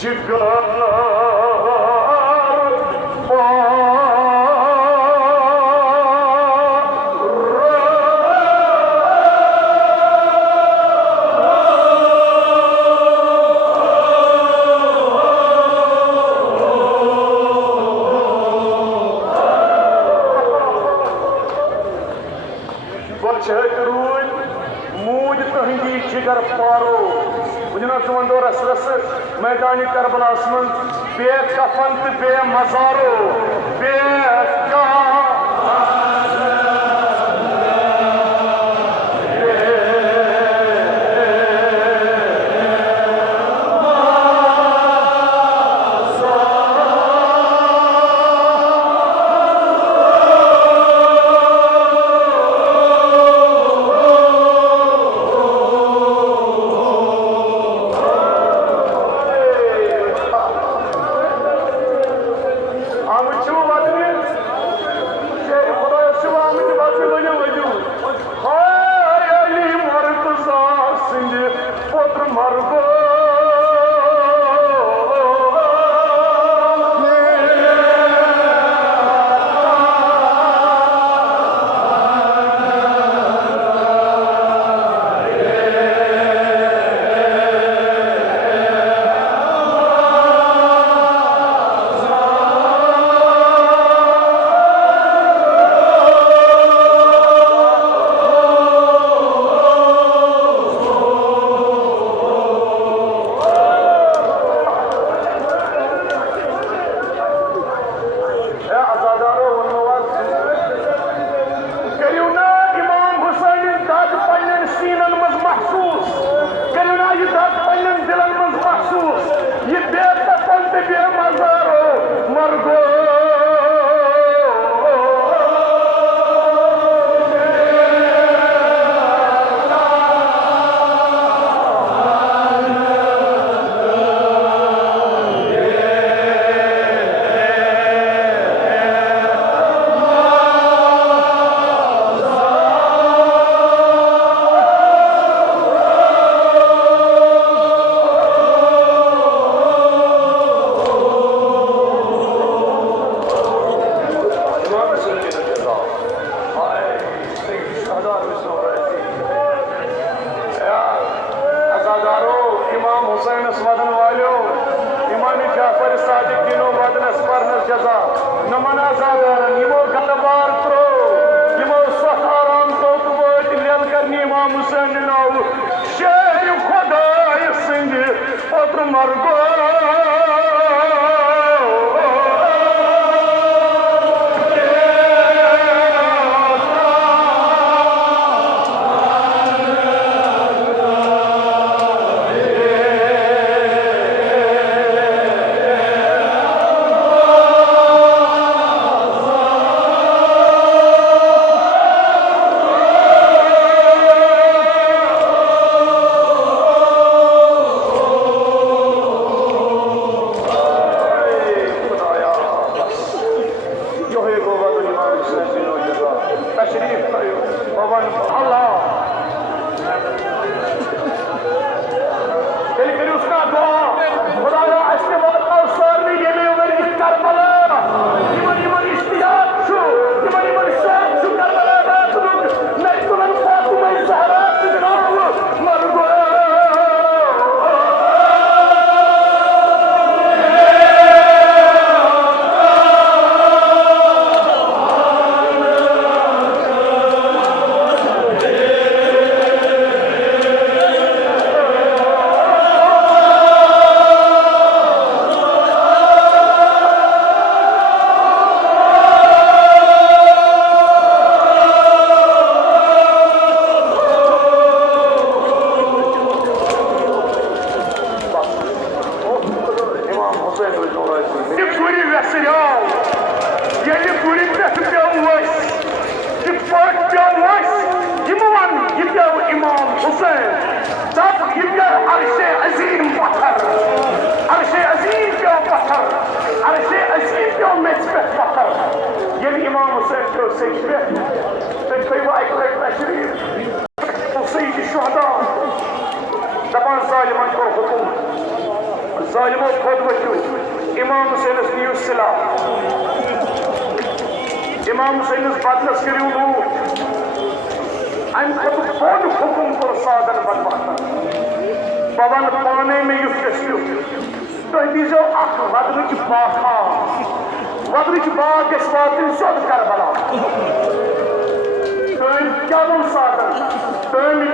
जिगर पारो दौरस रस मैदान करबलास मं बे कफन तो बे मजारो बे सालिमो खुद वचू इमाम हुसैन दियो सिला इमाम हुसैन बदलस करू लूट अम खुद बोड हुकुम कर सादन बदबख्तन बवन पाने में युद्ध गो तुम दीजो वदनच बाखा वदनच बाग गस वातन सोद करबला तुम क्या सादन तुम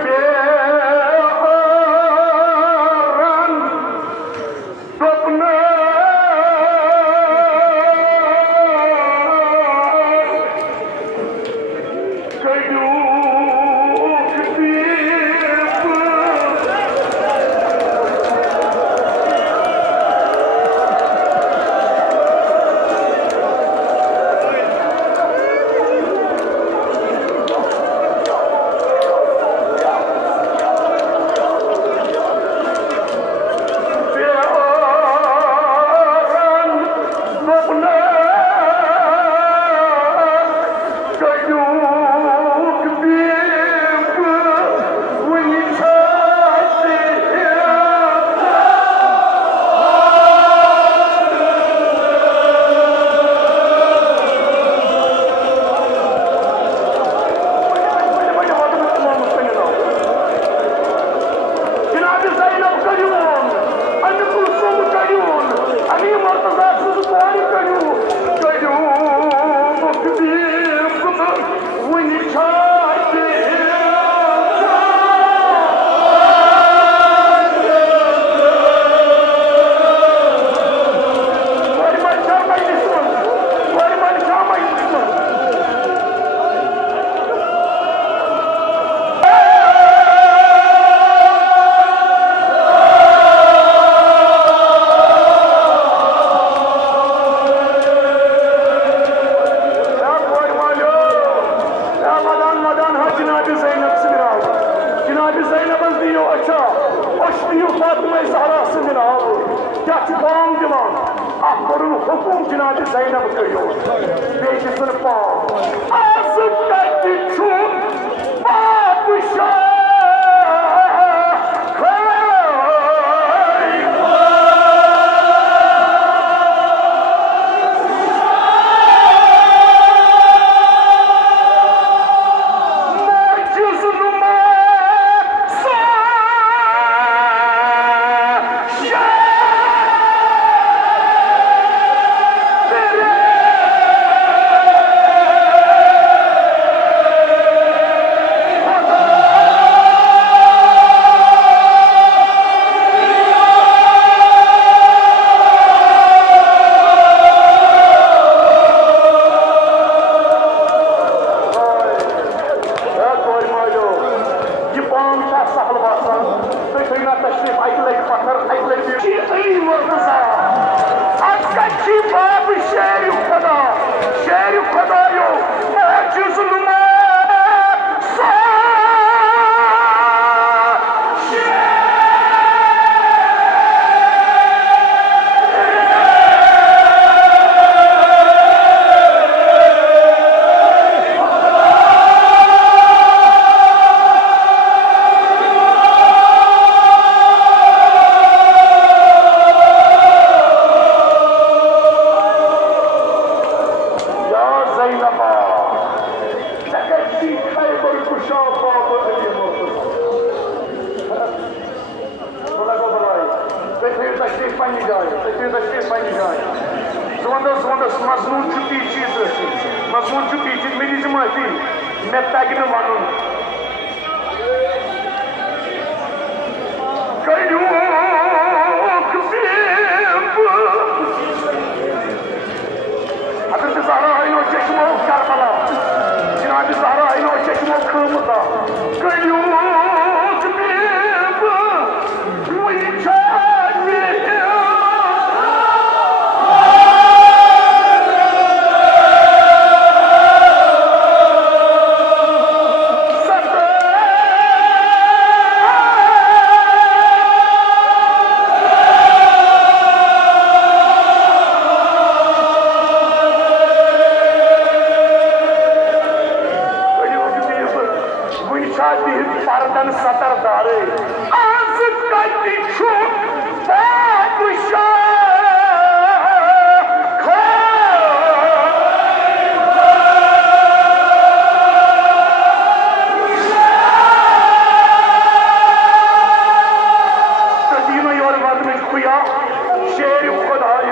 शेर खुदाय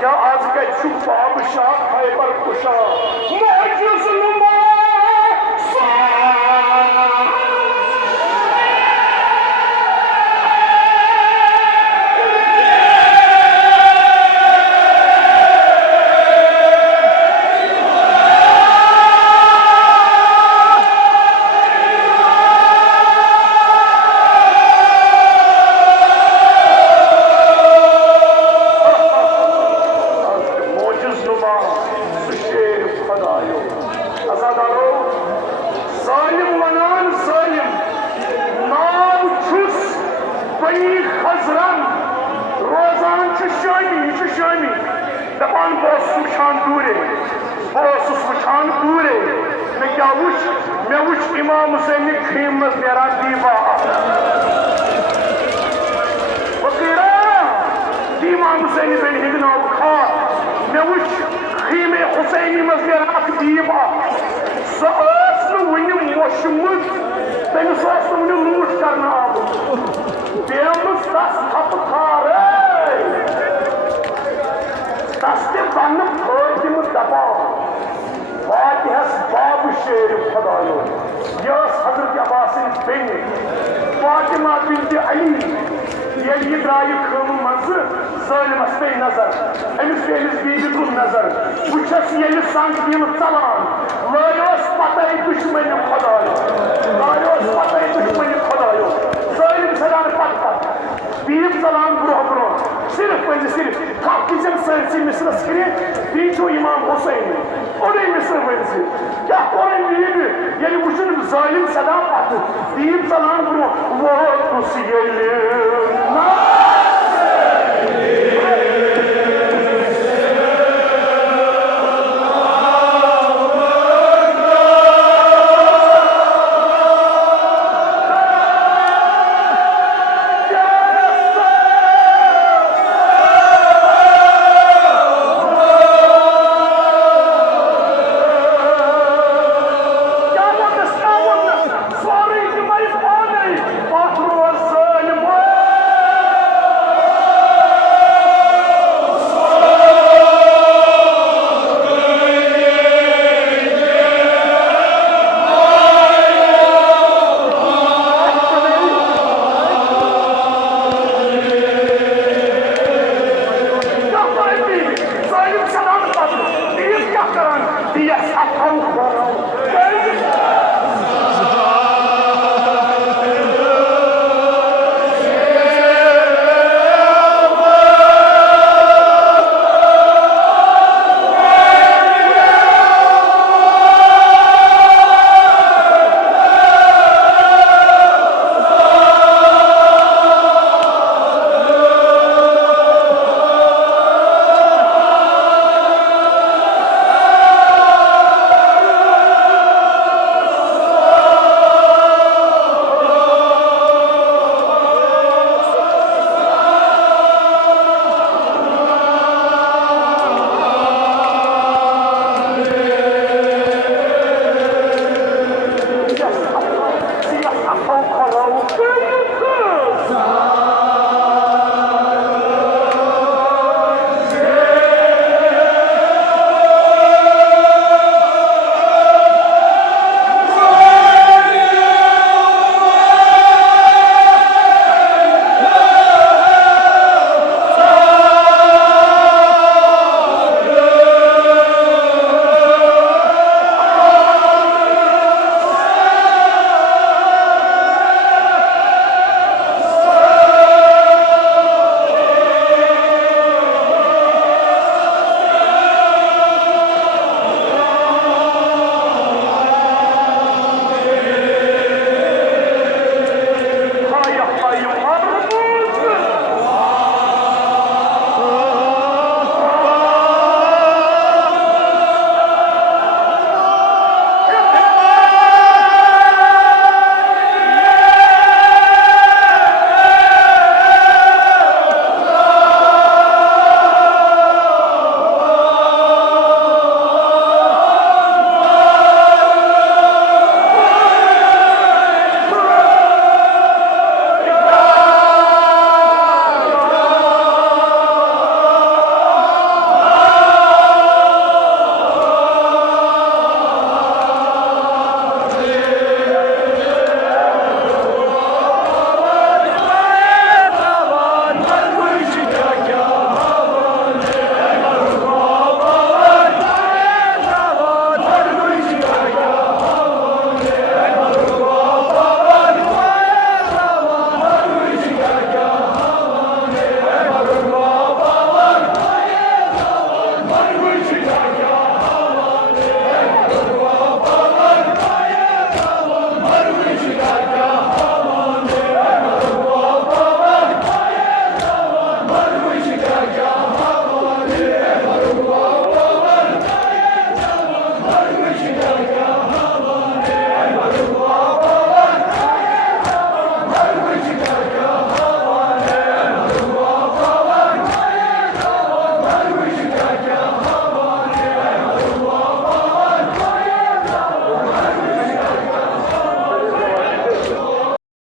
क्या आज कत बाब शाह खैबर कुशा मोजिज़ नुमा दपान बस वुचान दूरे बस वुचान दूरे मे क्या वुच इमाम हुसैन खीम मज नेरान दीवा इमाम हुसैन बेन हिगना खा मे वुच खीम हुसैनी मज नेरान दीवा सह वन मोशमुत तमिस वन लूट कर पेमस तस थप थार तस तन फातिम दपान फातिहस बाब शेर खुदायो यह हजरत अब्बास बेन फातिमा बिन्त अली ये द्राय खम मज सालिमस पे नजर अमिस पे अमिस बीबी कुन नजर वुचस ये संग दिल चलान लायोस पता दुश्मन खुदायो लायोस पता दुश्मन खुदायो सालिम सलान पत बीब चलान ब्रोह ब्रोह सिर्फ सिर्फ किचन सरसी मिसर बीचो इमाम हुसैन ओरे मिसर वन क्या कोरन बीब ये वुचन जालिम सदा पत बीब चलान ब्रोह वो तुस ये